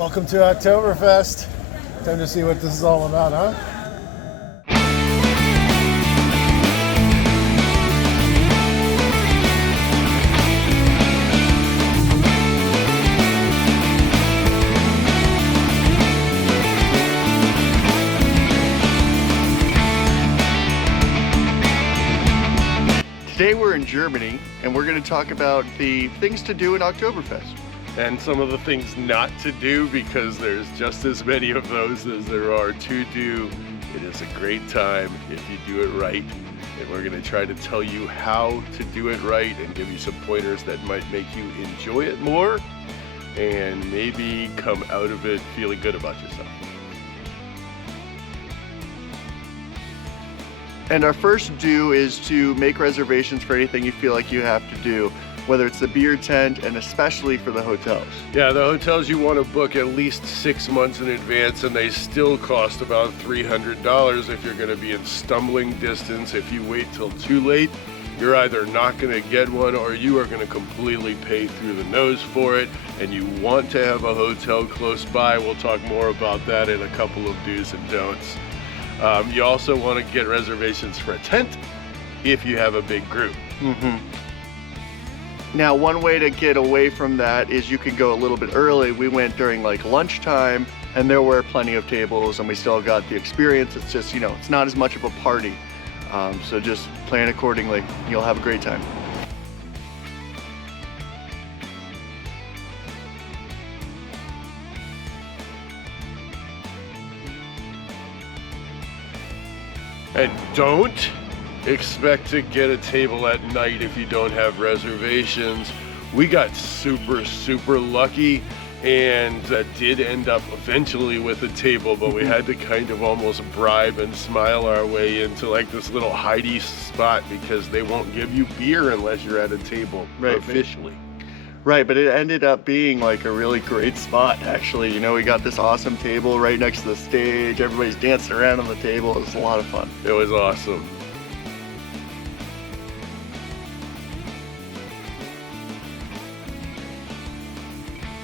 Welcome to Oktoberfest. Time to see what this is all about, huh? Today we're in Germany, and we're going to talk about the things to do in Oktoberfest. And some of the things not to do, because there's just as many of those as there are to do. It is a great time if you do it right. And we're going to try to tell you how to do it right and give you some pointers that might make you enjoy it more and maybe come out of it feeling good about yourself. And our first do is to make reservations for anything you feel like you have to do, whether it's the beer tent and especially for the hotels. Yeah, the hotels you want to book at least 6 months in advance, and they still cost about $300 if you're going to be in stumbling distance. If you wait till too late, you're either not going to get one or you are going to completely pay through the nose for it, and you want to have a hotel close by. We'll talk more about that in a couple of do's and don'ts. You also want to get reservations for a tent if you have a big group. Now, one way to get away from that is you can go a little bit early. We went during like lunchtime, and there were plenty of tables, and we still got the experience. It's just, you know, it's not as much of a party. So just plan accordingly. You'll have a great time. And don't expect to get a table at night if you don't have reservations. We got super lucky and did end up eventually with a table, but we had to kind of almost bribe and smile our way into like this little hidey spot because they won't give you beer unless you're at a table officially. Right, but it ended up being like a really great spot, actually. You know, we got this awesome table right next to the stage. Everybody's dancing around on the table. It was a lot of fun. It was awesome.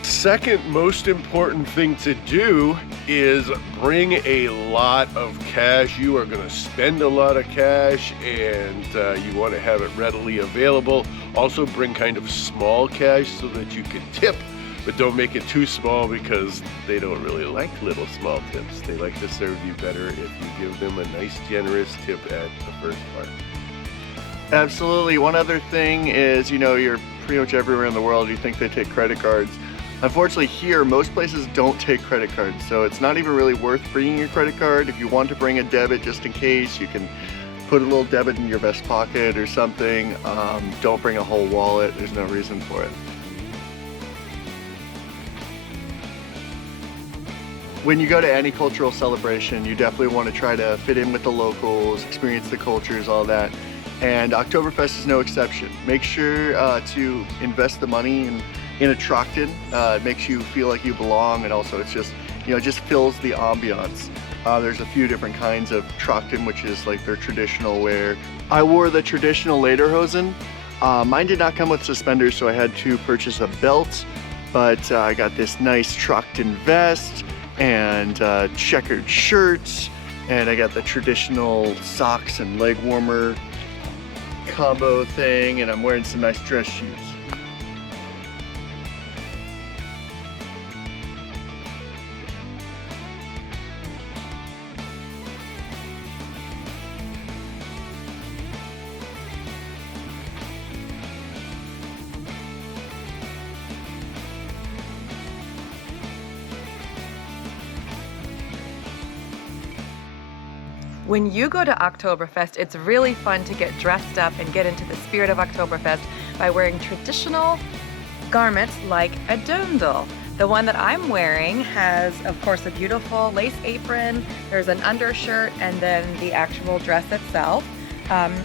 Second most important thing to do is bring a lot of cash. You are going to spend a lot of cash, and you want to have it readily available. Also bring kind of small cash so that you can tip, but don't make it too small because they don't really like little small tips. They like to serve you better if you give them a nice generous tip at the first part. Absolutely. One other thing is, you know, you're pretty much everywhere in the world, you think they take credit cards. Unfortunately here, most places don't take credit cards, so it's not even really worth bringing your credit card. If you want to bring a debit just in case, you can put a little debit in your vest pocket or something. Don't bring a whole wallet, there's no reason for it. When you go to any cultural celebration, you definitely want to try to fit in with the locals, experience the cultures, all that. And Oktoberfest is no exception. Make sure to invest the money in a Trachten. It makes you feel like you belong, and also it's just, you know, it just fills the ambiance. There's a few different kinds of Trachten, which is like their traditional wear. I wore the traditional lederhosen. Mine did not come with suspenders, so I had to purchase a belt, but I got this nice Trachten vest and checkered shirts, and I got the traditional socks and leg warmer combo thing, and I'm wearing some nice dress shoes. When you go to Oktoberfest, it's really fun to get dressed up and get into the spirit of Oktoberfest by wearing traditional garments like a dirndl. The one that I'm wearing has, of course, a beautiful lace apron, there's an undershirt, and then the actual dress itself.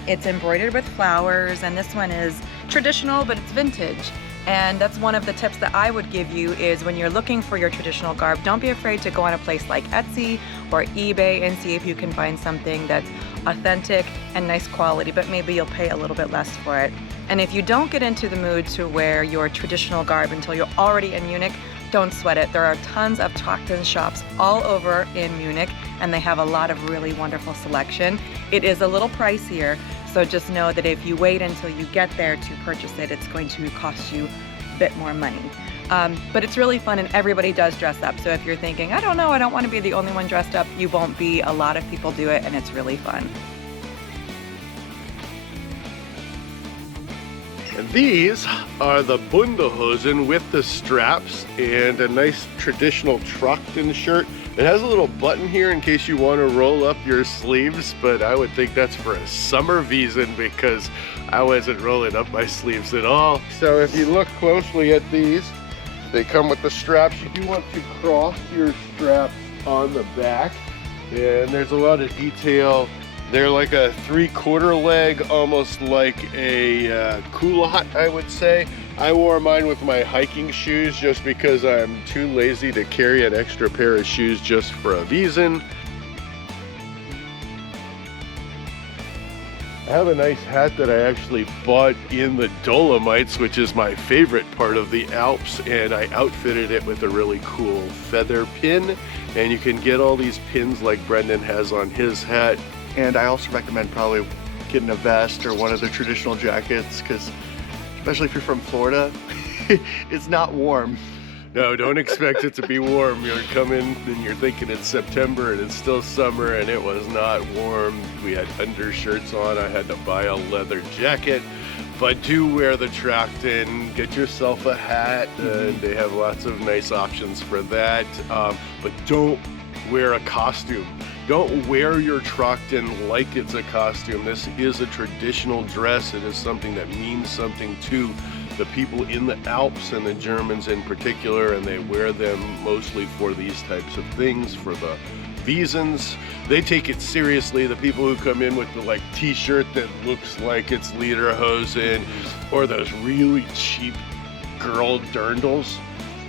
It's embroidered with flowers, and this one is traditional, but it's vintage. And that's one of the tips that I would give you is when you're looking for your traditional garb, don't be afraid to go on a place like Etsy or eBay and see if you can find something that's authentic and nice quality, but maybe you'll pay a little bit less for it. And if you don't get into the mood to wear your traditional garb until you're already in Munich, don't sweat it. There are tons of Trachten shops all over in Munich, and they have a lot of really wonderful selection. It is a little pricier, so just know that if you wait until you get there to purchase it, it's going to cost you a bit more money. But it's really fun, and everybody does dress up. So if you're thinking, I don't know, I don't want to be the only one dressed up, you won't be. A lot of people do it, and it's really fun. And these are the Bundehosen with the straps and a nice traditional Trachten shirt. It has a little button here in case you want to roll up your sleeves, but I would think that's for a summer Wiesn because I wasn't rolling up my sleeves at all. So if you look closely at these, they come with the straps. You do want to cross your straps on the back, and there's a lot of detail. They're like a 3/4 leg, almost like a culotte, I would say. I wore mine with my hiking shoes just because I'm too lazy to carry an extra pair of shoes just for a Wiesn. I have a nice hat that I actually bought in the Dolomites, which is my favorite part of the Alps, and I outfitted it with a really cool feather pin. And you can get all these pins like Brendan has on his hat. And I also recommend probably getting a vest or one of the traditional jackets, because especially if you're from Florida, it's not warm. No, don't expect it to be warm. You're coming and you're thinking it's September and it's still summer, and it was not warm. We had undershirts on. I had to buy a leather jacket. But do wear the Trachten, get yourself a hat, and they have lots of nice options for that. But don't wear a costume. Don't wear your Trachten like it's a costume. This is a traditional dress. It is something that means something to the people in the Alps and the Germans in particular, and they wear them mostly for these types of things, for the Wiesns. They take it seriously. The people who come in with the like t-shirt that looks like it's lederhosen, or those really cheap girl dirndls.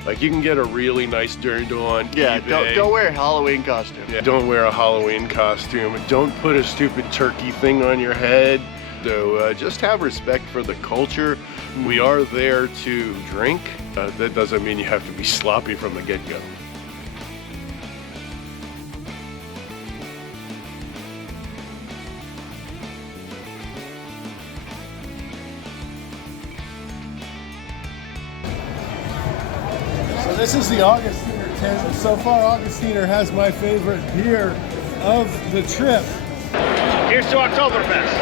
Like, you can get a really nice dirndl on eBay. Don't wear a Halloween costume. Yeah, don't wear a Halloween costume. Don't put a stupid turkey thing on your head. So just have respect for the culture. We are there to drink. That doesn't mean you have to be sloppy from the get-go. This is the Augustiner tent, and so far Augustiner has my favorite beer of the trip. Here's to Oktoberfest.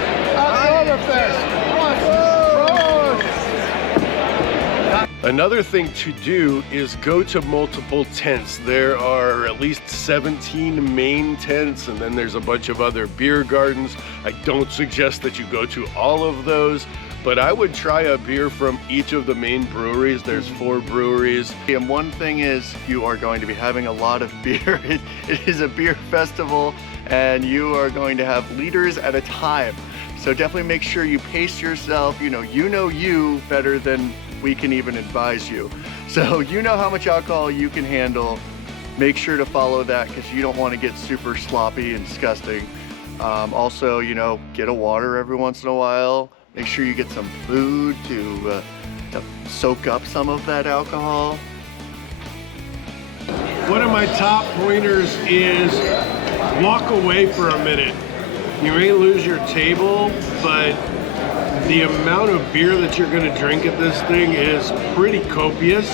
Another thing to do is go to multiple tents. There are at least 17 main tents, and then there's a bunch of other beer gardens. I don't suggest that you go to all of those, but I would try a beer from each of the main breweries. There's 4 breweries. And one thing is, you are going to be having a lot of beer. It is a beer festival, and you are going to have liters at a time. So definitely make sure you pace yourself. You know you better than we can even advise you. So you know how much alcohol you can handle. Make sure to follow that, because you don't want to get super sloppy and disgusting. Also, get a water every once in a while. Make sure you get some food to soak up some of that alcohol. One of my top pointers is walk away for a minute. You may lose your table, but the amount of beer that you're going to drink at this thing is pretty copious,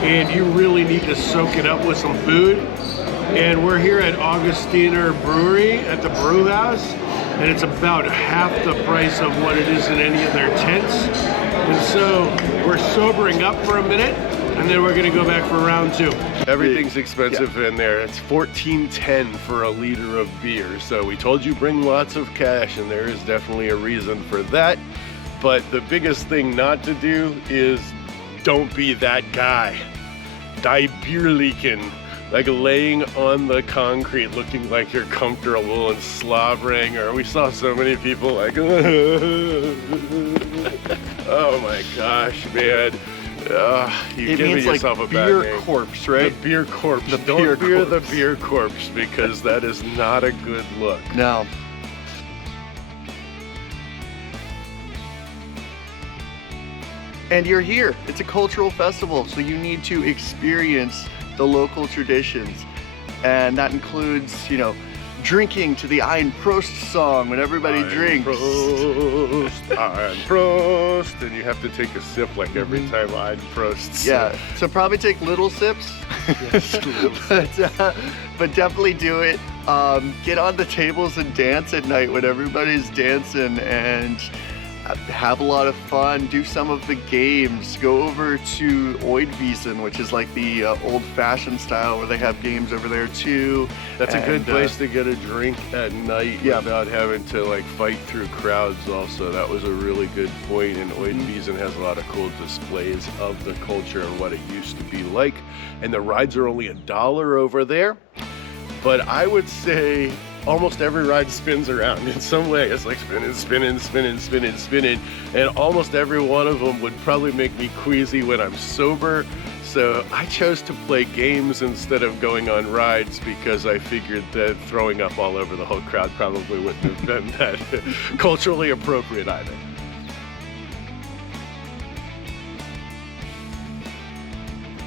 and you really need to soak it up with some food. And we're here at Augustiner Brewery at the brew house, and it's about half the price of what it is in any of their tents. And so we're sobering up for a minute, and then we're gonna go back for round 2. Everything's expensive in there. It's $14.10 for a liter of beer. So we told you bring lots of cash, and there is definitely a reason for that. But the biggest thing not to do is don't be that guy. Die beer leaking. Like laying on the concrete looking like you're comfortable and slobbering, or we saw so many people like, oh my gosh, man. You're giving yourself a bad beer name. corpse, right? The beer corpse. The Don't beer beer corpse. the beer corpse, because that is not a good look. No. And you're here. It's a cultural festival, so you need to experience the local traditions. And that includes, you know, drinking to the Ein Prost song when everybody drinks. Ein Prost, and you have to take a sip like every time Ein Prost. So. Yeah, so probably take little sips, but definitely do it. Get on the tables and dance at night when everybody's dancing, and have a lot of fun. Do some of the games. Go over to Wiesn, which is like the old-fashioned style where they have games over there too. That's a good place to get a drink at night without having to like fight through crowds also. That was a really good point, and Wiesn has a lot of cool displays of the culture and what it used to be like. And the rides are only $1 over there. But I would say almost every ride spins around in some way. It's like spinning. And almost every one of them would probably make me queasy when I'm sober. So I chose to play games instead of going on rides because I figured that throwing up all over the whole crowd probably wouldn't have been that culturally appropriate either.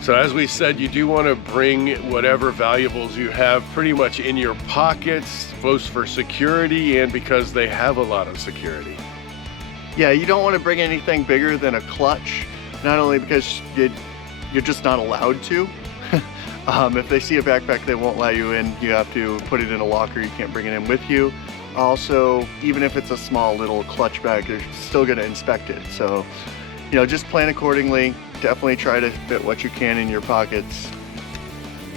So as we said, you do want to bring whatever valuables you have pretty much in your pockets, both for security and because they have a lot of security. Yeah, you don't want to bring anything bigger than a clutch, not only because you're just not allowed to. If they see a backpack, they won't let you in. You have to put it in a locker. You can't bring it in with you. Also, even if it's a small little clutch bag, they're still going to inspect it. So, you know, just plan accordingly. Definitely try to fit what you can in your pockets.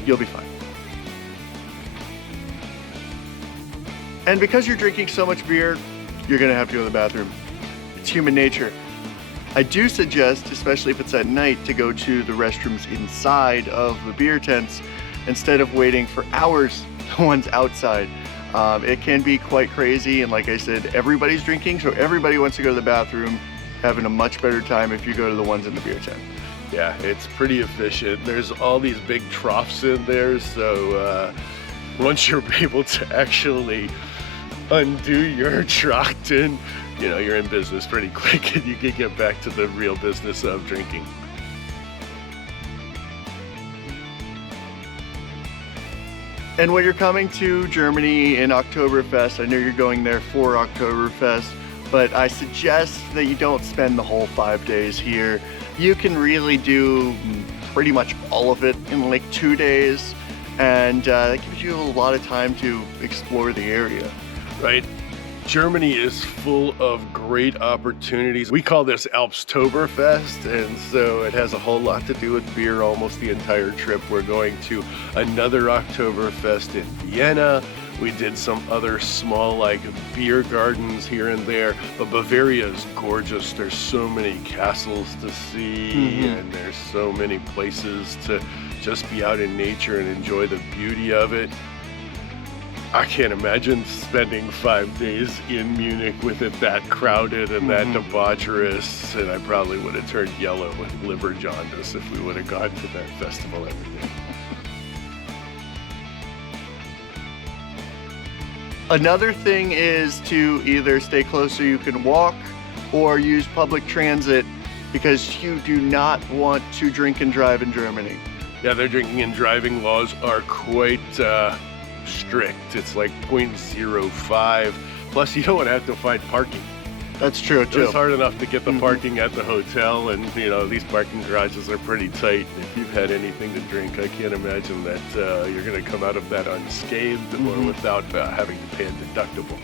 You'll be fine. And because you're drinking so much beer, you're gonna have to go to the bathroom. It's human nature. I do suggest, especially if it's at night, to go to the restrooms inside of the beer tents instead of waiting for hours, the ones outside. It can be quite crazy, and like I said, everybody's drinking, so everybody wants to go to the bathroom, having a much better time if you go to the ones in the beer tent. Yeah, it's pretty efficient. There's all these big troughs in there, so once you're able to actually undo your Trachten, you know, you're in business pretty quick and you can get back to the real business of drinking. And when you're coming to Germany in Oktoberfest, I know you're going there for Oktoberfest, but I suggest that you don't spend the whole 5 days here. You can really do pretty much all of it in like 2 days, and that gives you a lot of time to explore the area. Right? Germany is full of great opportunities. We call this Oktoberfest, and so it has a whole lot to do with beer almost the entire trip. We're going to another Oktoberfest in Vienna. We did some other small like beer gardens here and there, but Bavaria is gorgeous. There's so many castles to see, and there's so many places to just be out in nature and enjoy the beauty of it. I can't imagine spending 5 days in Munich with it that crowded and that debaucherous, and I probably would have turned yellow with liver jaundice if we would have gone to that festival every day. Another thing is to either stay close so you can walk or use public transit, because you do not want to drink and drive in Germany. Yeah, their drinking and driving laws are quite strict. It's like 0.05. Plus, you don't want to have to find parking. That's true too. It's hard enough to get the parking at the hotel, and you know, these parking garages are pretty tight. If you've had anything to drink, I can't imagine that you're going to come out of that unscathed or without having to pay a deductible.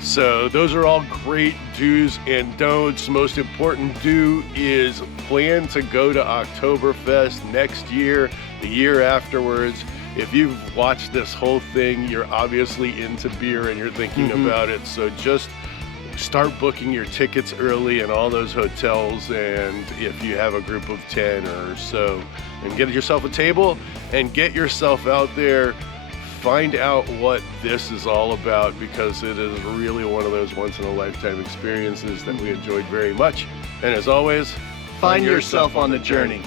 So those are all great do's and don'ts. Most important do is plan to go to Oktoberfest next year, the year afterwards. If you've watched this whole thing, you're obviously into beer and you're thinking about it. So just start booking your tickets early in all those hotels, and if you have a group of 10 or so, and get yourself a table and get yourself out there. Find out what this is all about, because it is really one of those once-in-a-lifetime experiences that we enjoyed very much. And as always, Find yourself on the journey.